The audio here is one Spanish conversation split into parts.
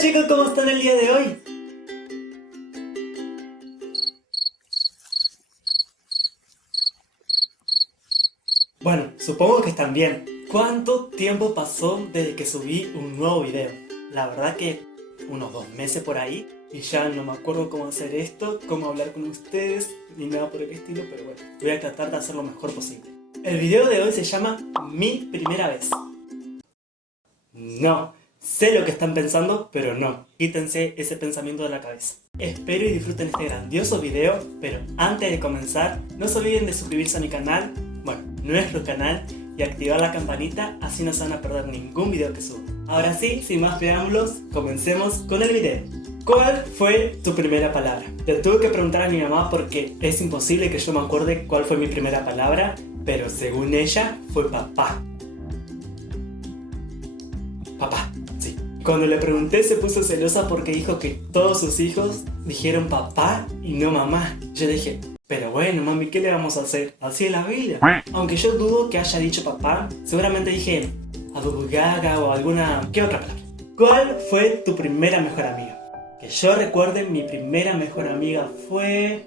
chicos, ¿cómo están el día de hoy? Bueno, supongo que están bien. ¿Cuánto tiempo pasó desde que subí un nuevo video? La verdad que unos 2 meses por ahí y ya no me acuerdo cómo hacer esto, cómo hablar con ustedes, ni nada por el estilo, pero bueno, voy a tratar de hacer lo mejor posible. El video de hoy se llama Mi Primera Vez. No, sé lo que están pensando, pero no, quítense ese pensamiento de la cabeza. Espero y disfruten este grandioso video, pero antes de comenzar, no se olviden de suscribirse a mi canal, bueno, nuestro canal, y activar la campanita, así no se van a perder ningún video que suba. Ahora sí, sin más preámbulos, comencemos con el video. ¿Cuál fue tu primera palabra? Le tuve que preguntar a mi mamá porque es imposible que yo me acuerde cuál fue mi primera palabra, pero según ella fue papá. Papá, sí. Cuando le pregunté se puso celosa porque dijo que todos sus hijos dijeron papá y no mamá. Yo dije, pero bueno mami, ¿qué le vamos a hacer? Así es la vida. Aunque yo dudo que haya dicho papá, seguramente dije adugaga o alguna... ¿Qué otra palabra? ¿Cuál fue tu primera mejor amiga? Que yo recuerde, mi primera mejor amiga fue...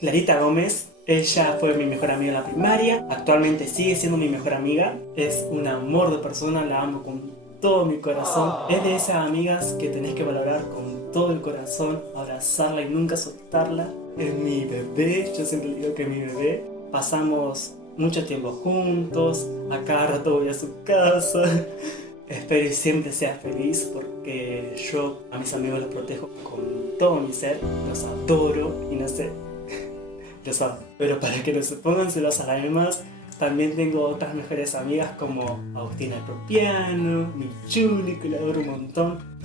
Clarita Gómez. Ella fue mi mejor amiga en la primaria, actualmente sigue siendo mi mejor amiga, es un amor de persona, la amo con todo mi corazón, es de esas amigas que tenés que valorar con todo el corazón, abrazarla y nunca soltarla, es mi bebé, yo siempre digo que es mi bebé, pasamos mucho tiempo juntos, a cada rato voy a su casa, espero y siempre sea feliz porque yo a mis amigos los protejo con todo mi ser, los adoro y no sé, los amo. Pero para que no se pongan celosas las demás, también tengo otras mejores amigas como Agustina el Propiano, mi Chuli, que la adoro un montón.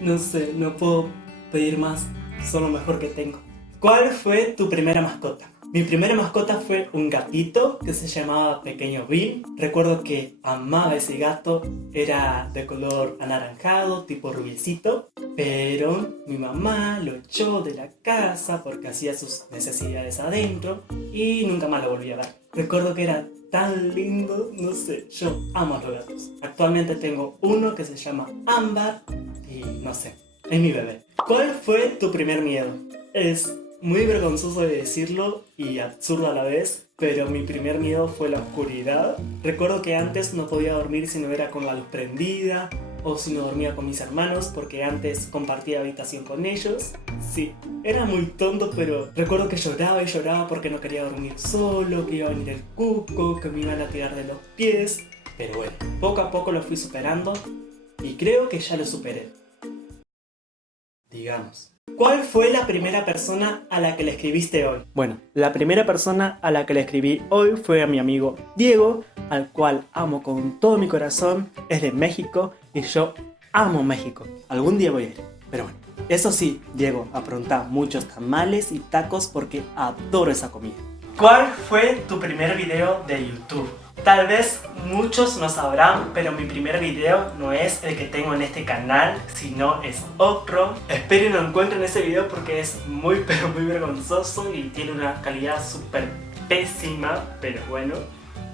No sé, no puedo pedir más, son lo mejor que tengo. ¿Cuál fue tu primera mascota? Mi primera mascota fue un gatito que se llamaba Pequeño Bill. Recuerdo que amaba ese gato, era de color anaranjado, tipo rubiecito. Pero mi mamá lo echó de la casa porque hacía sus necesidades adentro y nunca más lo volví a ver. Recuerdo que era tan lindo, no sé, yo amo a los gatos. Actualmente tengo uno que se llama Ámbar y no sé, es mi bebé. ¿Cuál fue tu primer miedo? Es muy vergonzoso de decirlo y absurdo a la vez, pero mi primer miedo fue la oscuridad. Recuerdo que antes no podía dormir si no era con la luz prendida o si no dormía con mis hermanos porque antes compartía habitación con ellos. Sí, era muy tonto, pero recuerdo que lloraba y lloraba porque no quería dormir solo, que iba a venir el cuco, que me iban a tirar de los pies. Pero bueno, poco a poco lo fui superando y creo que ya lo superé. Digamos. ¿Cuál fue la primera persona a la que le escribiste hoy? Bueno, la primera persona a la que le escribí hoy fue a mi amigo Diego, al cual amo con todo mi corazón, es de México y yo amo México. Algún día voy a ir, pero bueno. Eso sí, Diego, apronta muchos tamales y tacos porque adoro esa comida. ¿Cuál fue tu primer video de YouTube? Tal vez muchos no sabrán, pero mi primer video no es el que tengo en este canal, sino es otro. Espero y lo encuentren ese video porque es muy pero muy vergonzoso y tiene una calidad súper pésima, pero bueno,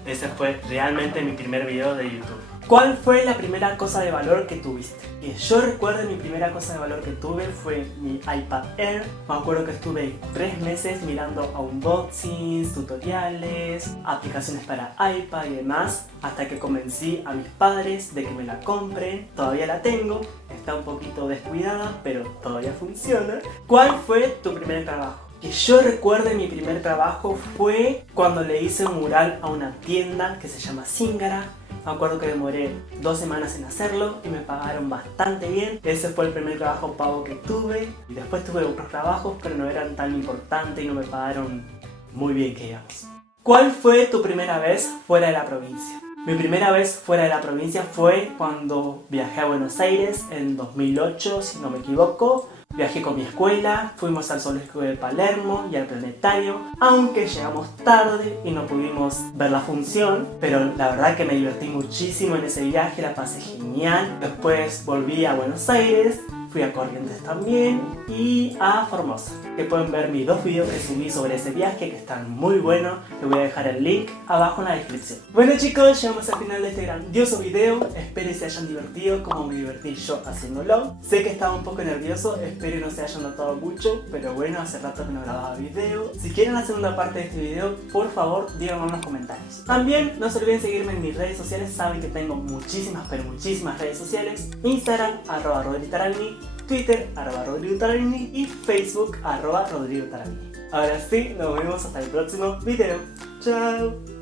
ese fue realmente mi primer video de YouTube. ¿Cuál fue la primera cosa de valor que tuviste? Que yo recuerdo, mi primera cosa de valor que tuve fue mi iPad Air. Me acuerdo que estuve 3 meses mirando unboxings, tutoriales, aplicaciones para iPad y demás, hasta que convencí a mis padres de que me la compren. Todavía la tengo, está un poquito descuidada, pero todavía funciona. ¿Cuál fue tu primer trabajo? Que yo recuerde, mi primer trabajo fue cuando le hice un mural a una tienda que se llama Zingara. Me acuerdo que demoré 2 semanas en hacerlo y me pagaron bastante bien. Ese fue el primer trabajo pago que tuve. Y después tuve otros trabajos, pero no eran tan importantes y no me pagaron muy bien, que digamos. ¿Cuál fue tu primera vez fuera de la provincia? Mi primera vez fuera de la provincia fue cuando viajé a Buenos Aires en 2008, si no me equivoco. Viajé con mi escuela, fuimos al zoológico de Palermo y al planetario, aunque llegamos tarde y no pudimos ver la función, pero la verdad que me divertí muchísimo en ese viaje, la pasé genial. Después volví a Buenos Aires fui a Corrientes también y a Formosa, que pueden ver mis 2 videos que subí sobre ese viaje que están muy buenos. Les voy a dejar el link abajo en la descripción. Bueno chicos, llegamos al final de este grandioso video. Espero que se hayan divertido como me divertí yo haciéndolo. Sé que estaba un poco nervioso, espero no se hayan notado mucho, pero bueno, hace rato que no grababa video. Si quieren la segunda parte de este video, por favor díganme en los comentarios. También no se olviden seguirme en mis redes sociales. Saben que tengo muchísimas, pero muchísimas redes sociales: Instagram, @RodriTaramini, Twitter, @RodrigoTaramini y Facebook, @RodrigoTaramini. Ahora sí, nos vemos hasta el próximo video. Chao.